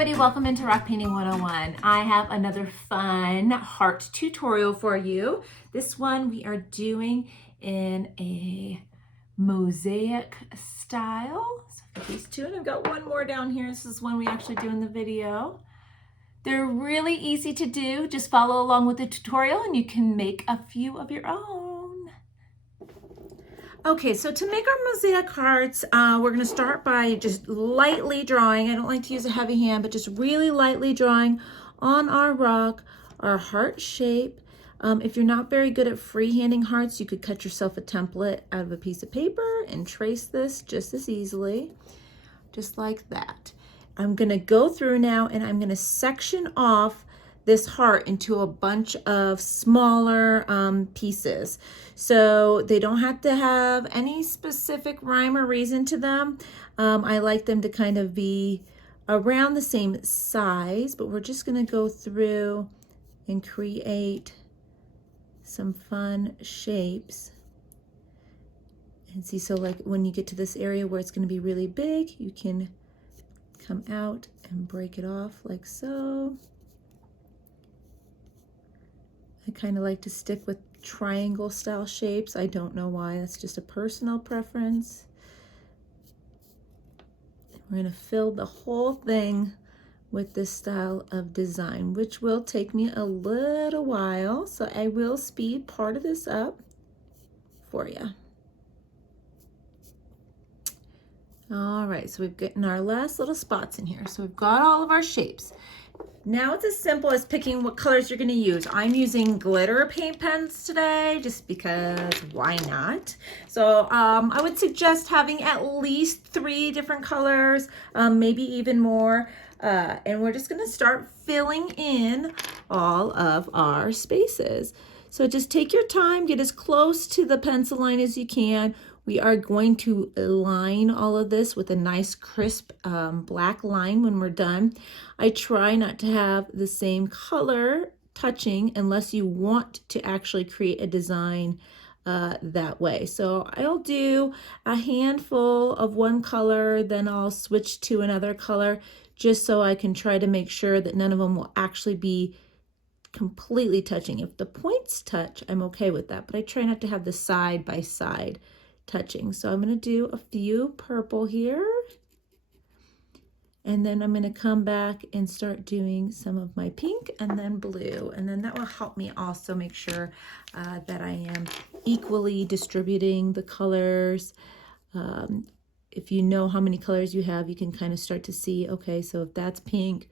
everybody, welcome into Rock Painting 101. I have another fun heart tutorial for you. This one we are doing in a mosaic style. So for these two, and I've got one more down here. This is one we actually do in the video. They're really easy to do. Just follow along with the tutorial and you can make a few of your own. Okay, so to make our mosaic hearts, we're going to start by just lightly drawing. I don't like to use a heavy hand, but just really lightly drawing on our rock, our heart shape. If you're not very good at freehanding hearts, you could cut yourself a template out of a piece of paper and trace this just as easily, just like that. I'm going to go through now and I'm going to section off this heart into a bunch of smaller pieces. So they don't have to have any specific rhyme or reason to them. I like them to kind of be around the same size, but we're just going to go through and create some fun shapes. And see, so like when you get to this area where it's going to be really big, you can come out and break it off like so. I kind of like to stick with triangle style shapes. I don't know why, that's just a personal preference. We're going to fill the whole thing with this style of design, which will take me a little while, so I will speed part of this up for you. All right, so we've gotten our last little spots in here. So we've got all of our shapes. Now it's as simple as picking what colors you're going to use. I'm using glitter paint pens today just because why not? So I would suggest having at least 3 different colors, maybe even more. And we're just going to start filling in all of our spaces. So just take your time, get as close to the pencil line as you can. We are going to line all of this with a nice crisp black line when we're done. I try not to have the same color touching unless you want to actually create a design that way. So I'll do a handful of one color, then I'll switch to another color just so I can try to make sure that none of them will actually be completely touching. If the points touch, I'm okay with that, but I try not to have the side by side touching. So I'm going to do a few purple here, and then I'm going to come back and start doing some of my pink and then blue, and then that will help me also make sure that I am equally distributing the colors. If you know how many colors you have, you can kind of start to see, okay, so if that's pink,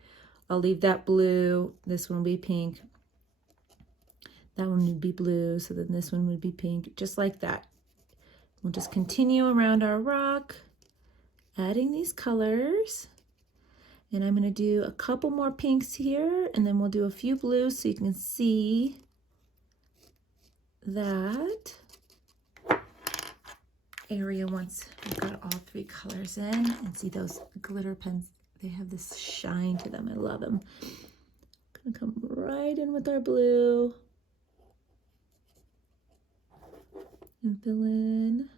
I'll leave that blue, this one will be pink, that one would be blue, so then this one would be pink, just like that. We'll just continue around our rock, adding these colors. And I'm going to do a couple more pinks here, and then we'll do a few blues so you can see that area once we've got all 3 colors in. And see those glitter pens, they have this shine to them. I love them. Gonna come right in with our blue and fill in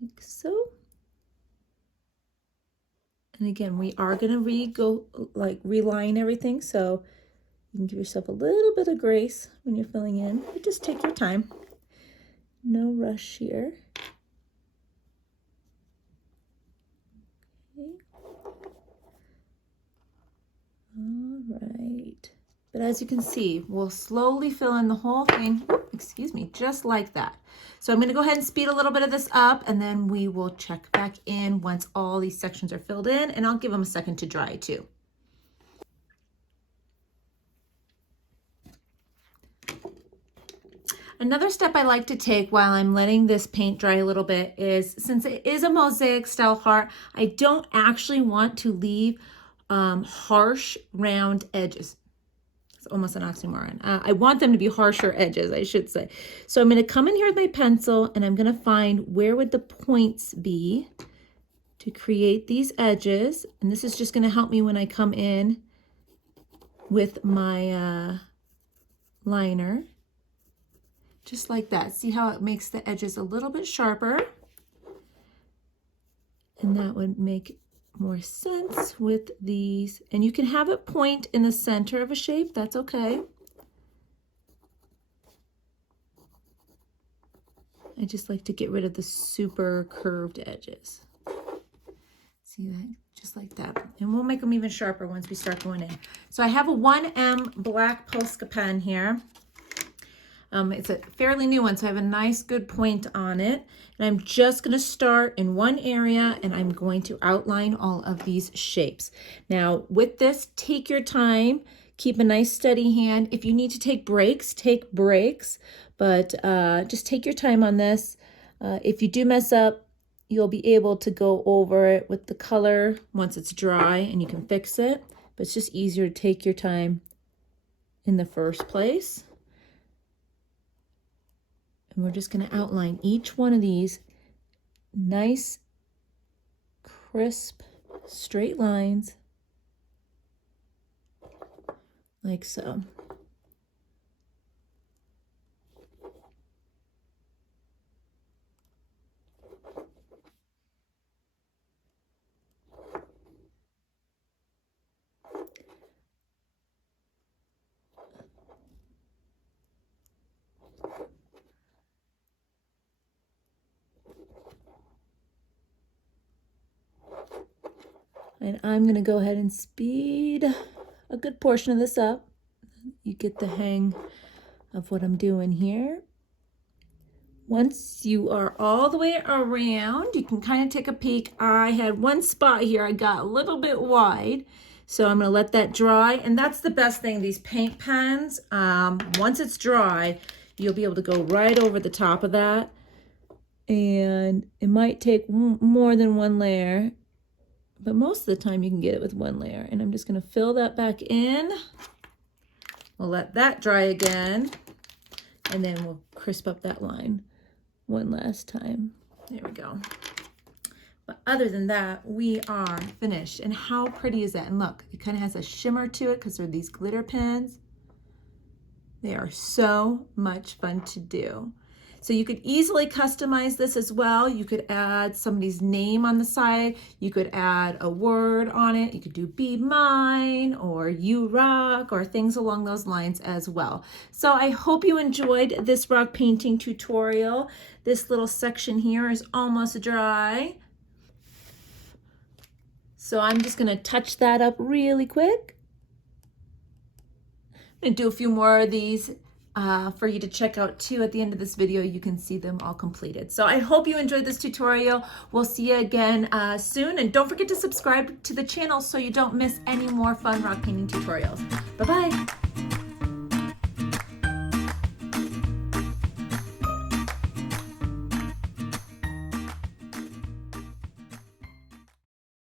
like so. And again, we are going to reline everything, so you can give yourself a little bit of grace when you're filling in, but just take your time. No rush here. Okay. All right. But as you can see, we'll slowly fill in the whole thing, excuse me, just like that. So I'm going to go ahead and speed a little bit of this up, and then we will check back in once all these sections are filled in, and I'll give them a second to dry too. Another step I like to take while I'm letting this paint dry a little bit is, since it is a mosaic style heart, I don't actually want to leave harsh round edges. It's almost an oxymoron. I want them to be harsher edges, I should say. So I'm going to come in here with my pencil, and I'm going to find where would the points be to create these edges. And this is just going to help me when I come in with my liner. Just like that. See how it makes the edges a little bit sharper? And that would make more sense with these. And you can have it point in the center of a shape, that's okay. I just like to get rid of the super curved edges. See that? Just like that. And we'll make them even sharper once we start going in. So I have a 1M black Posca pen here. It's a fairly new one, so I have a nice good point on it. And I'm just going to start in one area and I'm going to outline all of these shapes. Now with this, take your time, keep a nice steady hand. If you need to take breaks, but just take your time on this. If you do mess up, you'll be able to go over it with the color once it's dry and you can fix it. But it's just easier to take your time in the first place. And we're just going to outline each one of these nice, crisp, straight lines, like so. And I'm going to go ahead and speed a good portion of this up. You get the hang of what I'm doing here. Once you are all the way around, you can kind of take a peek. I had one spot here I got a little bit wide, so I'm going to let that dry. And that's the best thing, these paint pens. Once it's dry, you'll be able to go right over the top of that. And it might take more than one layer, but most of the time you can get it with one layer. And I'm just going to fill that back in. We'll let that dry again, and then we'll crisp up that line one last time. There we go. But other than that, we are finished. And how pretty is that? And look, it kind of has a shimmer to it because they're these glitter pens. They are so much fun to do. So you could easily customize this as well. You could add somebody's name on the side. You could add a word on it. You could do "Be Mine" or "You Rock" or things along those lines as well. So I hope you enjoyed this rock painting tutorial. This little section here is almost dry. So I'm just going to touch that up really quick. I'm going to do a few more of these for you to check out too. At the end of this video, you can see them all completed. So I hope you enjoyed this tutorial. We'll see you again soon. And don't forget to subscribe to the channel so you don't miss any more fun rock painting tutorials. Bye-bye.